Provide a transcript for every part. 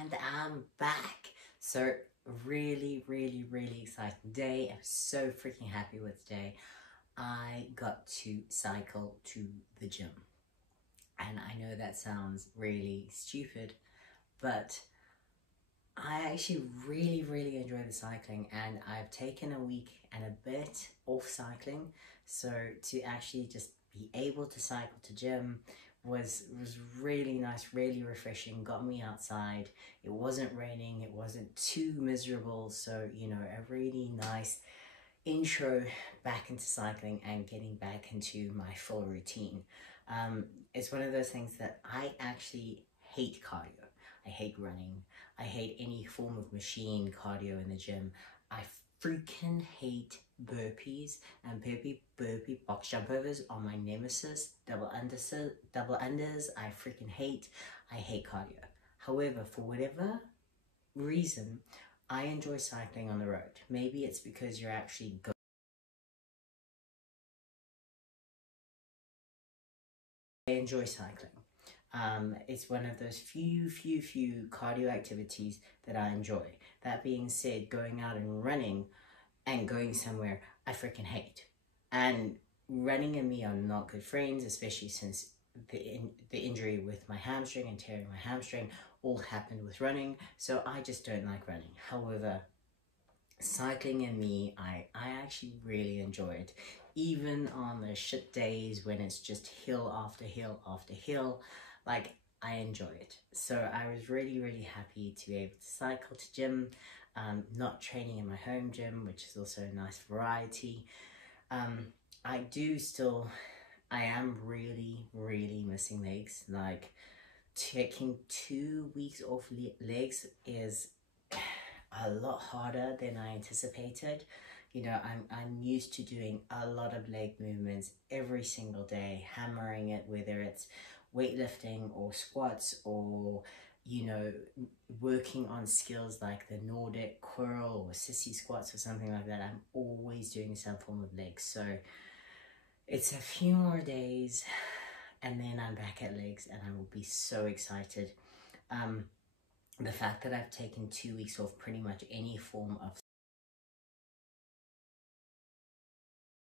And I'm back. So really exciting day. I'm so freaking happy with today. I got to cycle to the gym. And I know that sounds really stupid, but I actually really enjoy the cycling, and I've taken a week and a bit off cycling. So to actually just be able to cycle to gym was really nice, really refreshing, got me outside. It wasn't raining, it wasn't too miserable, so you know, a really nice intro back into cycling and getting back into my full routine. It's one of those things that I actually hate cardio. I hate running. I hate any form of machine cardio in the gym. I freaking hate burpees, and burpee box jump overs are my nemesis. Double unders, I freaking hate. I hate cardio. However, for whatever reason, I enjoy cycling on the road. Maybe it's because you're actually going. I enjoy cycling. It's one of those few cardio activities that I enjoy. That being said, going out and running and going somewhere, I freaking hate. And running and me are not good friends, especially since the injury with my hamstring and tearing my hamstring all happened with running. So I just don't like running. However, cycling and me, I actually really enjoy it. Even on the shit days when it's just hill after hill after hill, like, I enjoy it. So I was really happy to be able to cycle to gym, not training in my home gym, which is also a nice variety. I am really missing legs. Like, taking 2 weeks off legs is a lot harder than I anticipated. You know, I'm used to doing a lot of leg movements every single day, hammering it, whether it's weightlifting or squats or, you know, working on skills like the Nordic curl or sissy squats or something like that. I'm always doing some form of legs. So it's a few more days and then I'm back at legs, and I will be so excited. The fact that I've taken 2 weeks off pretty much any form of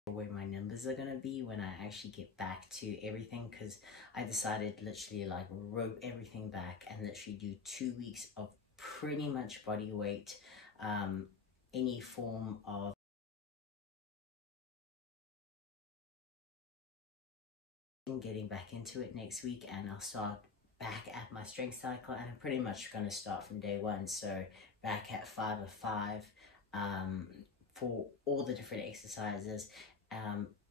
where my numbers are going to be when I actually get back to everything, because I decided literally like rope everything back and literally do 2 weeks of pretty much body weight, any form of getting back into it next week, and I'll start back at my strength cycle, and I'm pretty much going to start from day one. So back at 5 of 5 for all the different exercises.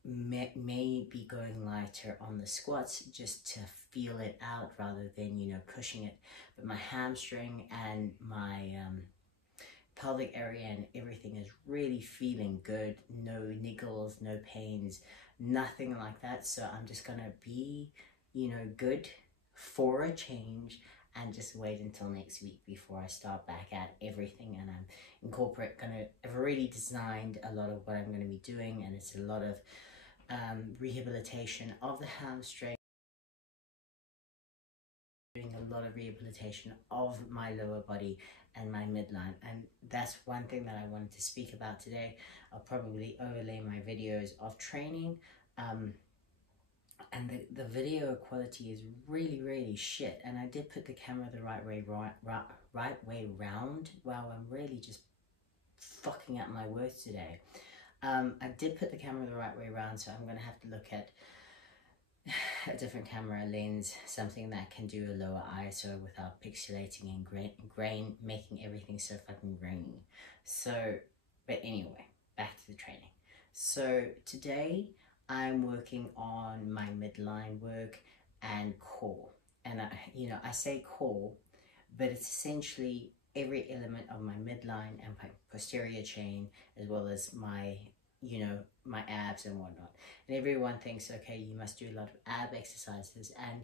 May be going lighter on the squats just to feel it out rather than, you know, pushing it. But my hamstring and my pelvic area and everything is really feeling good. No niggles, no pains, nothing like that. So I'm just gonna be, you know, good for a change and just wait until next week before I start back at everything. And I've already designed a lot of what I'm going to be doing, and it's a lot of rehabilitation of the hamstring, doing a lot of rehabilitation of my lower body and my midline. And that's one thing that I wanted to speak about today. I'll probably overlay my videos of training, and the video quality is really shit, and I did put the camera the right way round. Wow, I'm really just fucking up my words today. I did put the camera the right way around, so I'm going to have to look at a different camera lens, something that can do a lower ISO without pixelating and grain, making everything so fucking grainy. So, but anyway, back to the training. So today I'm working on my midline work and core. And I say core, but it's essentially every element of my midline and my posterior chain, as well as my, you know, my abs and whatnot. And everyone thinks, okay, you must do a lot of ab exercises, and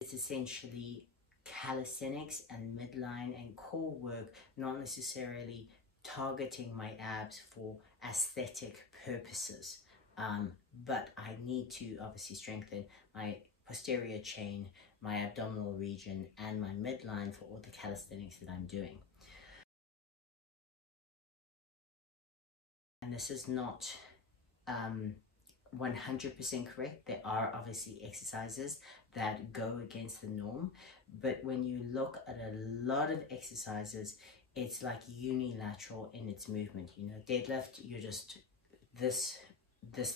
it's essentially calisthenics and midline and core work, not necessarily targeting my abs for aesthetic purposes. But I need to obviously strengthen my posterior chain, my abdominal region and my midline for all the calisthenics that I'm doing. And this is not 100% correct. There are obviously exercises that go against the norm, but when you look at a lot of exercises, it's like unilateral in its movement. You know, deadlift, you're just this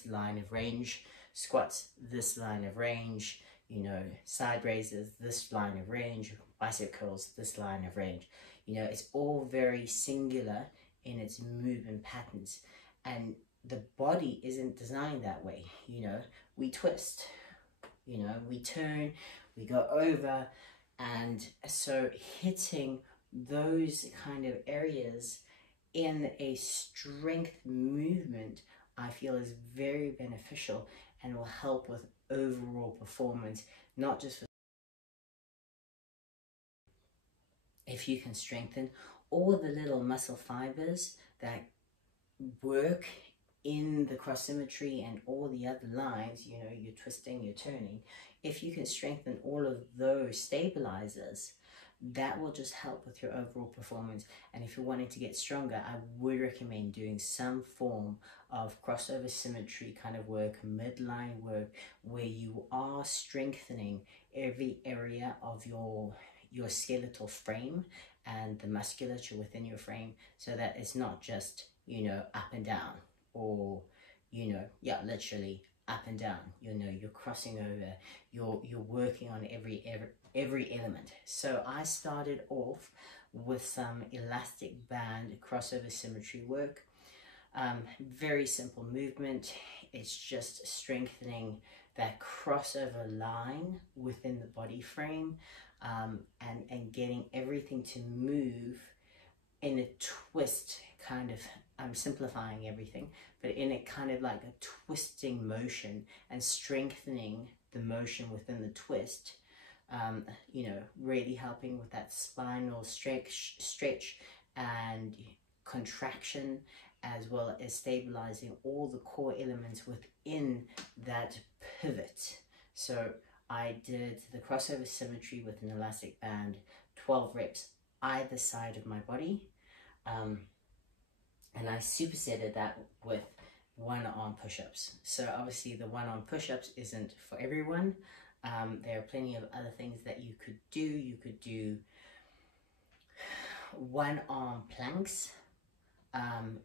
line of range, squats, this line of range, you know, side raises, this line of range, bicep curls, this line of range. You know, it's all very singular in its movement patterns, and the body isn't designed that way. You know, we twist, you know, we turn, we go over, and so hitting those kind of areas in a strength movement, I feel, is very beneficial and will help with overall performance, not just for if you can strengthen all the little muscle fibers that work in the cross symmetry and all the other lines, you know, you're twisting, you're turning. If you can strengthen all of those stabilizers, that will just help with your overall performance. And if you're wanting to get stronger, I would recommend doing some form of crossover symmetry kind of work, midline work, where you are strengthening every area of your skeletal frame and the musculature within your frame, so that it's not just, you know, up and down, or, you know, yeah, literally up and down. You know, you're crossing over, you're working on every element. So I started off with some elastic band crossover symmetry work. Very simple movement. It's just strengthening that crossover line within the body frame, and getting everything to move in a twist kind of, I'm simplifying everything, but in a kind of like a twisting motion, and strengthening the motion within the twist, you know, really helping with that spinal stretch and contraction, as well as stabilizing all the core elements within that pivot. So I did the crossover symmetry with an elastic band, 12 reps either side of my body, and I supersetted that with one-arm push-ups. So obviously the one-arm push-ups isn't for everyone. There are plenty of other things that you could do. You could do one-arm planks.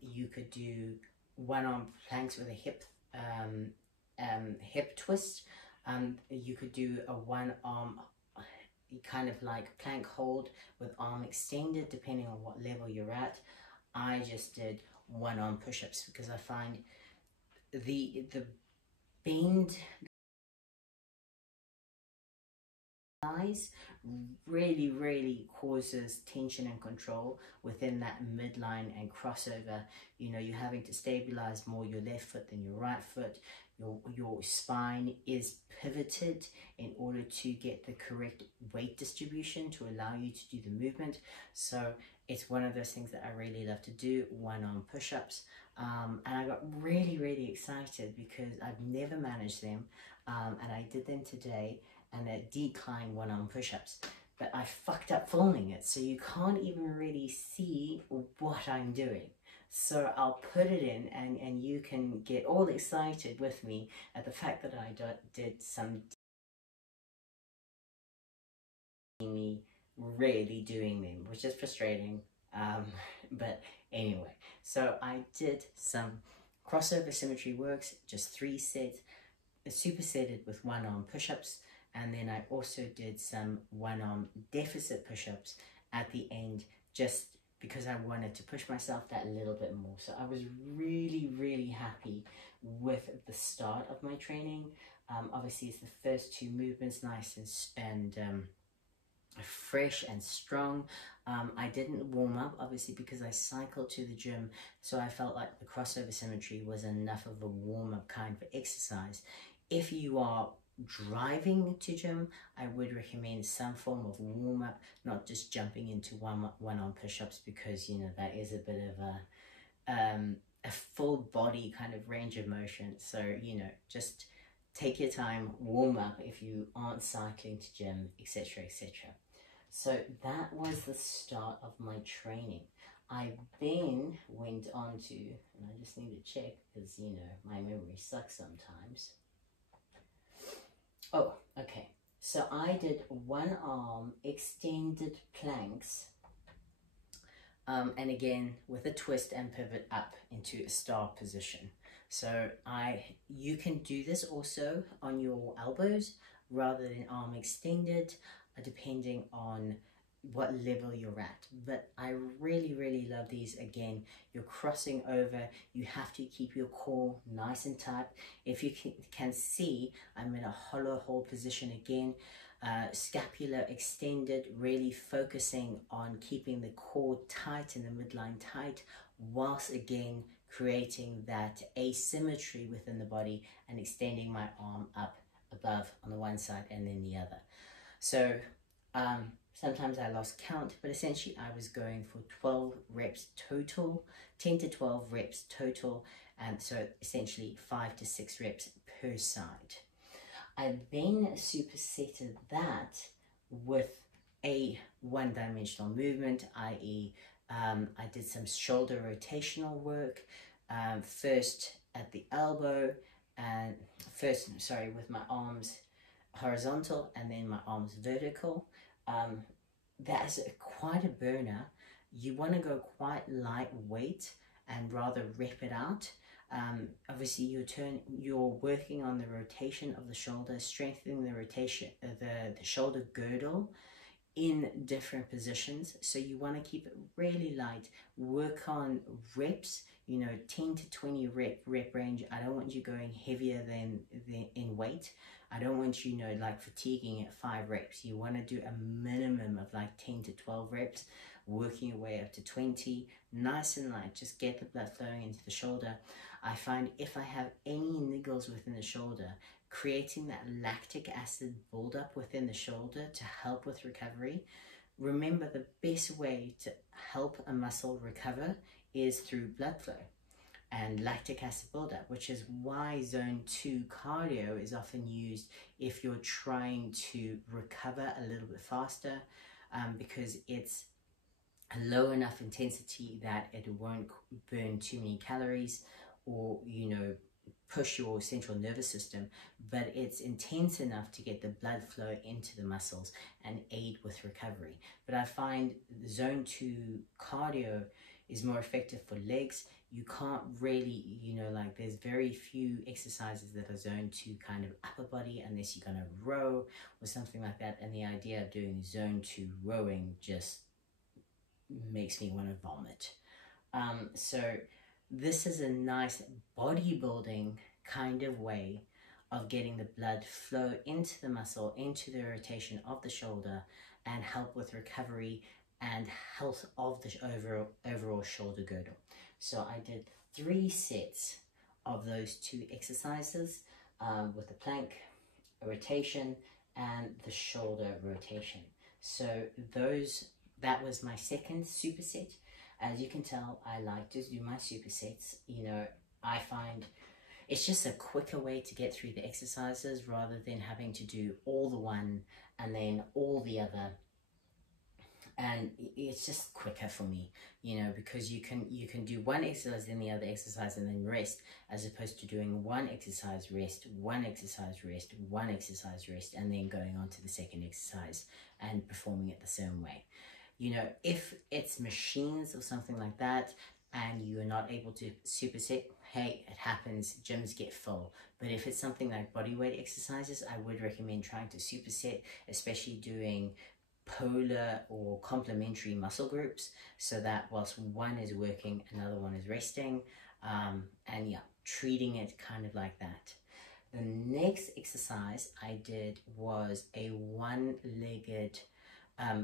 You could do one-arm planks with a hip twist. You could do a one-arm kind of like plank hold with arm extended, depending on what level you're at. I just did one-arm push-ups because I find the bend thighs really causes tension and control within that midline and crossover. You know, you're having to stabilize more your left foot than your right foot. Your spine is pivoted in order to get the correct weight distribution to allow you to do the movement. So it's one of those things that I really love to do, one-arm push-ups. And I got really excited because I've never managed them, and I did them today, and a decline one-arm push-ups. But I fucked up filming it, so you can't even really see what I'm doing. So I'll put it in, and you can get all excited with me at the fact that I did some me really doing them, which is frustrating. But anyway, so I did some crossover symmetry works, just 3 sets, supersetted with one-arm push-ups, and then I also did some one-arm deficit push-ups at the end, just because I wanted to push myself that little bit more. So I was really happy with the start of my training. Obviously it's the first 2 movements, nice and fresh and strong. I didn't warm up, obviously, because I cycled to the gym, so I felt like the crossover symmetry was enough of a warm-up kind of exercise. If you are driving to gym, I would recommend some form of warm-up, not just jumping into one-arm push-ups, because, you know, that is a bit of a full body kind of range of motion. So, you know, just take your time, warm up if you aren't cycling to gym, etc, etc. So that was the start of my training. I then went on to, and I just need to check because, you know, my memory sucks sometimes. Oh, okay. So I did one arm extended planks, and again with a twist and pivot up into a star position. So you can do this also on your elbows rather than arm extended, depending on what level you're at. But I really love these. Again, you're crossing over, you have to keep your core nice and tight. If you can see, I'm in a hollow hold position again, scapula extended, really focusing on keeping the core tight and the midline tight, whilst again creating that asymmetry within the body and extending my arm up above on the one side and then the other. So sometimes I lost count, but essentially I was going for 12 reps total, 10 to 12 reps total, and so essentially 5 to 6 reps per side. I then supersetted that with a one-dimensional movement, i.e. I did some shoulder rotational work, first at the elbow, and with my arms horizontal and then my arms vertical. That's quite a burner. You want to go quite lightweight and rather rep it out. Obviously you're working on the rotation of the shoulder, strengthening the rotation, the shoulder girdle in different positions. So you want to keep it really light, work on reps, you know, 10 to 20 rep range. I don't want you going heavier than in weight. I don't want you, like fatiguing at 5 reps. You want to do a minimum of like 10 to 12 reps, working your way up to 20, nice and light. Just get the blood flowing into the shoulder. I find if I have any niggles within the shoulder, creating that lactic acid buildup within the shoulder to help with recovery. Remember, the best way to help a muscle recover is through blood flow and lactic acid buildup, which is why zone 2 cardio is often used if you're trying to recover a little bit faster, because it's a low enough intensity that it won't burn too many calories or, push your central nervous system, but it's intense enough to get the blood flow into the muscles and aid with recovery. But I find zone 2 cardio is more effective for legs. You can't really, there's very few exercises that are zone 2 kind of upper body unless you're going to row or something like that. And the idea of doing zone 2 rowing just makes me want to vomit. So this is a nice bodybuilding kind of way of getting the blood flow into the muscle, into the rotation of the shoulder, and help with recovery and health of the overall shoulder girdle. So I did 3 sets of those 2 exercises with the plank, a rotation, and the shoulder rotation. So that was my second superset. As you can tell, I like to do my supersets. I find it's just a quicker way to get through the exercises rather than having to do all the one and then all the other. And it's just quicker for me, because you can do one exercise, then the other exercise, and then rest, as opposed to doing one exercise, rest, one exercise, rest, one exercise, rest, and then going on to the second exercise and performing it the same way. If it's machines or something like that and you're not able to superset, hey, it happens, gyms get full. But if it's something like bodyweight exercises, I would recommend trying to superset, especially doing polar or complementary muscle groups, so that whilst one is working, another one is resting, and yeah, treating it kind of like that. The next exercise I did was a one-legged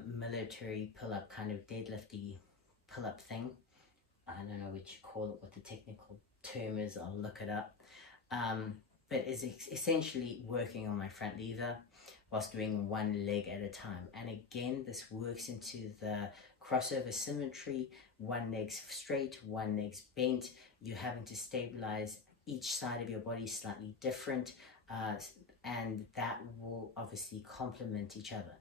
military pull-up, kind of deadlifty pull-up thing. I don't know what you call it, what the technical term is, I'll look it up. But it's essentially working on my front lever whilst doing one leg at a time. And again, this works into the crossover symmetry, one leg's straight, one leg's bent. You're having to stabilize each side of your body slightly different. and that will obviously complement each other.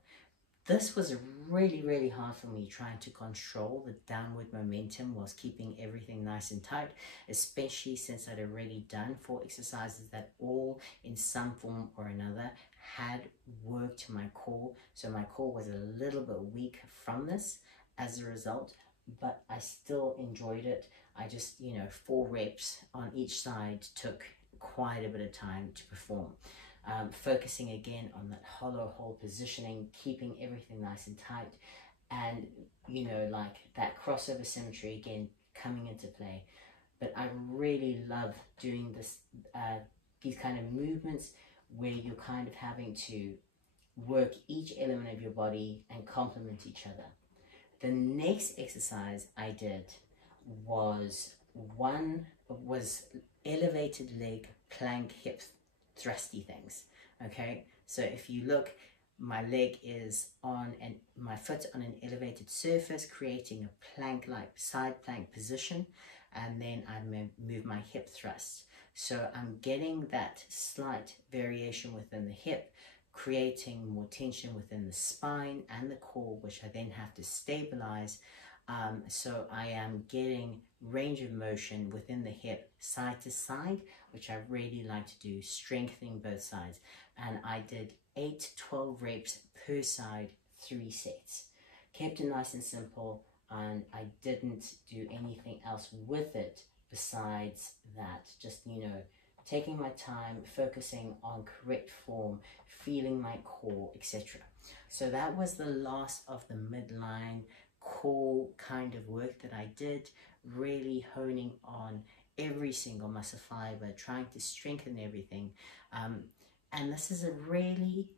This was really, really hard for me, trying to control the downward momentum whilst keeping everything nice and tight, especially since I'd already done 4 exercises that all in some form or another had worked to my core. So my core was a little bit weak from this as a result, but I still enjoyed it. I just, 4 reps on each side took quite a bit of time to perform. Focusing again on that hollow hold positioning, keeping everything nice and tight, and like that crossover symmetry again coming into play. But I really love doing this, these kind of movements where you're kind of having to work each element of your body and complement each other. The next exercise I did was elevated leg plank hip thrusty things. Okay, so if you look, my leg is on and my foot on an elevated surface, creating a plank-like side plank position, and then I move my hip thrust. So I'm getting that slight variation within the hip, creating more tension within the spine and the core, which I then have to stabilize. So I am getting range of motion within the hip side to side, which I really like to do, strengthening both sides. And I did 8 to 12 reps per side, 3 sets. Kept it nice and simple, and I didn't do anything else with it besides that. Just, taking my time, focusing on correct form, feeling my core, etc. So that was the last of the midline core kind of work that I did, really honing on every single muscle fiber, trying to strengthen everything. And this is a really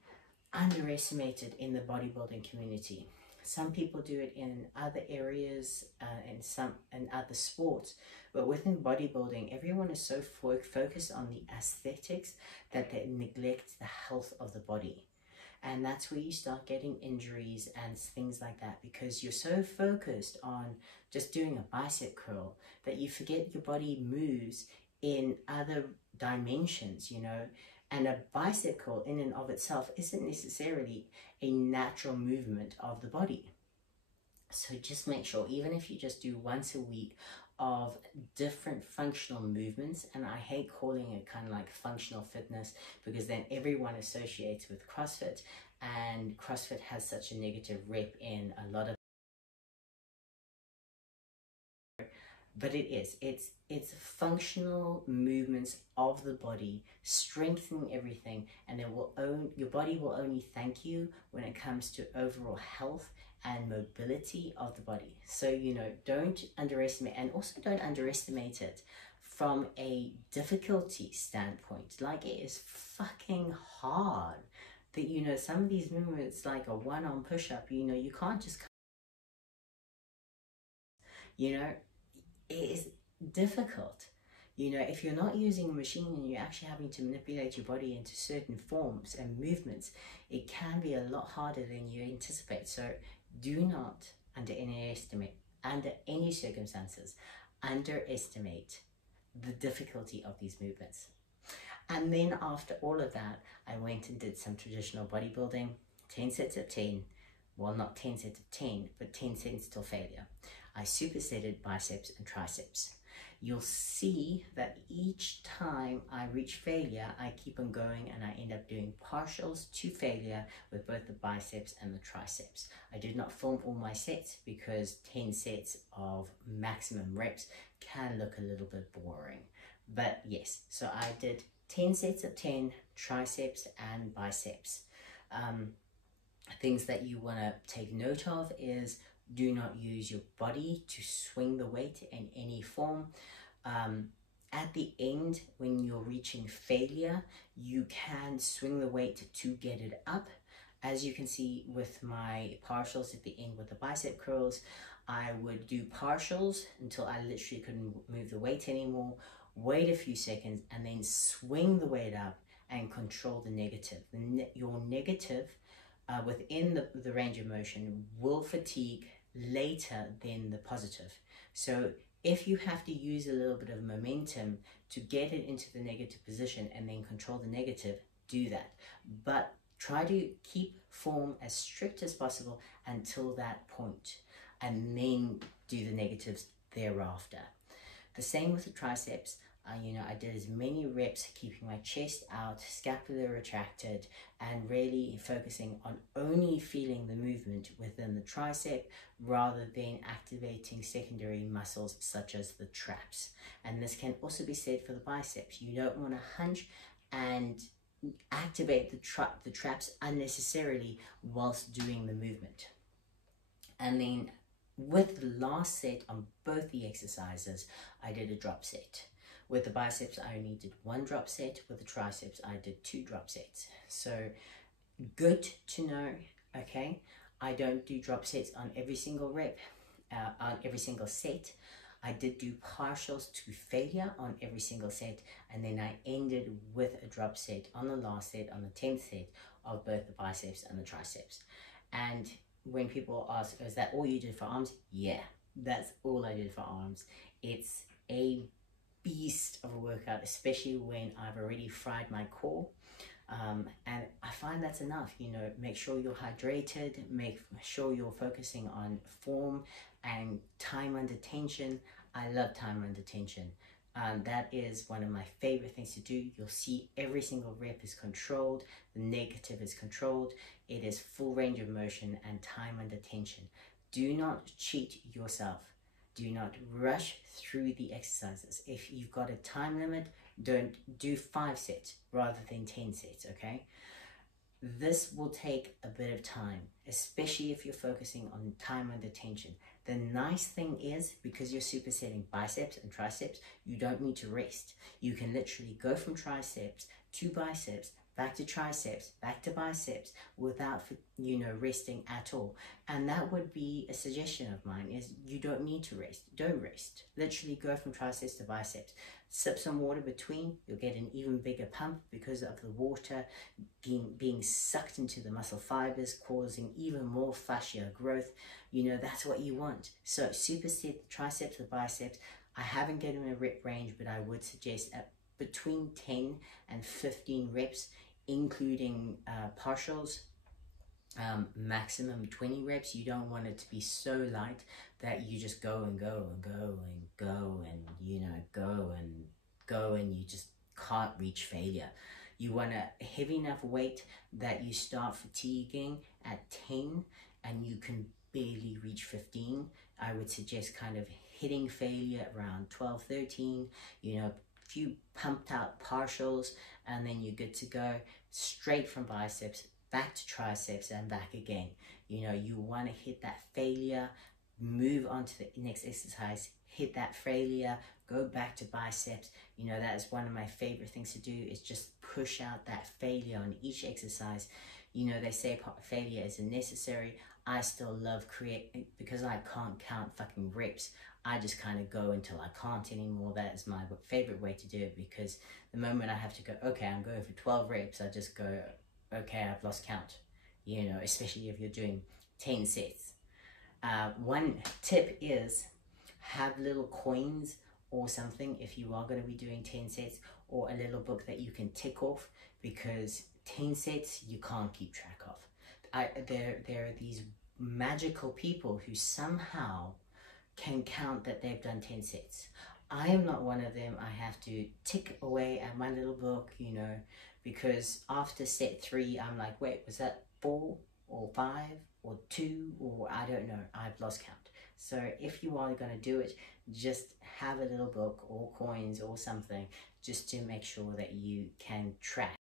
underestimated in the bodybuilding community. Some people do it in other areas, in other sports, but within bodybuilding, everyone is so focused on the aesthetics that they neglect the health of the body. And that's where you start getting injuries and things like that, because you're so focused on just doing a bicep curl that you forget your body moves in other dimensions, and a bicep curl in and of itself isn't necessarily a natural movement of the body. So just make sure, even if you just do once a week of different functional movements, and I hate calling it kind of like functional fitness, because then everyone associates with CrossFit, and CrossFit has such a negative rep in a lot of, but it's functional movements of the body, strengthening everything, and your body will only thank you when it comes to overall health and mobility of the body. So don't underestimate, and also don't underestimate it from a difficulty standpoint. Like, it is fucking hard. That some of these movements, like a one-arm push-up, you can't just, it is difficult. If you're not using a machine and you're actually having to manipulate your body into certain forms and movements, it can be a lot harder than you anticipate. So do not under any circumstances, underestimate the difficulty of these movements. And then after all of that, I went and did some traditional bodybuilding, 10 sets of 10. Well, not 10 sets of 10, but 10 sets till failure. I supersetted biceps and triceps. You'll see that each time I reach failure, I keep on going, and I end up doing partials to failure with both the biceps and the triceps. I did not film all my sets because 10 sets of maximum reps can look a little bit boring. But yes, so I did 10 sets of 10 triceps and biceps. Things that you want to take note of is, do not use your body to swing the weight in any form. At the end, when you're reaching failure, you can swing the weight to get it up. As you can see with my partials at the end with the bicep curls, I would do partials until I literally couldn't move the weight anymore, wait a few seconds, and then swing the weight up and control the negative. Your negative within the range of motion will fatigue later than the positive. So If you have to use a little bit of momentum to get it into the negative position and then control the negative, do that. But try to keep form as strict as possible until that point, and then do the negatives thereafter. The same with the triceps. I did as many reps keeping my chest out, scapula retracted, and really focusing on only feeling the movement within the tricep rather than activating secondary muscles such as the traps. And this can also be said for the biceps. You don't want to hunch and activate the traps unnecessarily whilst doing the movement. And then with the last set on both the exercises, I did a drop set. With the biceps, I only did 1 drop set. With the triceps, I did 2 drop sets. So good to know, okay? I don't do drop sets on every single rep, on every single set. I did do partials to failure on every single set, and then I ended with a drop set on the last set, on the 10th set of both the biceps and the triceps. And when people ask, is that all you did for arms? Yeah, that's all I did for arms. It's a beast of a workout, especially when I've already fried my core. And I find that's enough. Make sure you're hydrated, make sure you're focusing on form and time under tension. I love time under tension. That is one of my favorite things to do. You'll see every single rep is controlled, the negative is controlled, it is full range of motion and time under tension. Do not cheat yourself. Do not rush through the exercises. If you've got a time limit, don't do 5 sets rather than 10 sets, okay? This will take a bit of time, especially if you're focusing on time under tension. The nice thing is, because you're supersetting biceps and triceps, you don't need to rest. You can literally go from triceps to biceps, back to triceps, back to biceps without, resting at all. And that would be a suggestion of mine, is you don't need to rest. Don't rest. Literally go from triceps to biceps. Sip some water between, you'll get an even bigger pump because of the water being sucked into the muscle fibers, causing even more fascia growth. That's what you want. So superset the triceps, the biceps. I haven't given a rep range, but I would suggest between 10 and 15 reps, including partials. Maximum 20 reps. You don't want it to be so light that you just go and go and go and go and go and go and you just can't reach failure. You want a heavy enough weight that you start fatiguing at 10 and you can barely reach 15. I would suggest kind of hitting failure around 12, 13, a few pumped out partials, and then you're good to go straight from biceps back to triceps and back again. You want to hit that failure, move on to the next exercise, hit that failure, go back to biceps. That is one of my favorite things to do, is just push out that failure on each exercise. They say failure isn't necessary. I still love creating, because I can't count fucking reps. I just kind of go until I can't anymore. That is my favorite way to do it, because the moment I have to go, okay, I'm going for 12 reps, I just go, okay, I've lost count, especially if you're doing 10 sets. One tip is have little coins or something if you are going to be doing 10 sets, or a little book that you can tick off, because 10 sets you can't keep track of. There are these magical people who somehow can count that they've done 10 sets. I am not one of them. I have to tick away at my little book, because after set 3, I'm like, wait, was that 4 or 5 or 2 or I don't know, I've lost count. So if you are going to do it, just have a little book or coins or something, just to make sure that you can track.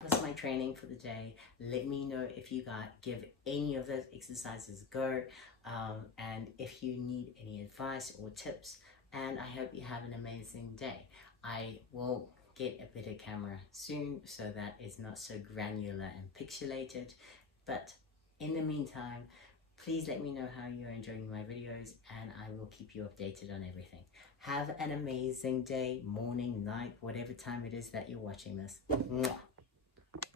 That's my training for the day. Let me know if you give any of those exercises a go, and if you need any advice or tips. And I hope you have an amazing day. I will get a better camera soon, so that it's not so granular and pixelated. But in the meantime, Please let me know how you're enjoying my videos, and I will keep you updated on everything. Have an amazing day, morning, night, whatever time it is that you're watching this. Mwah.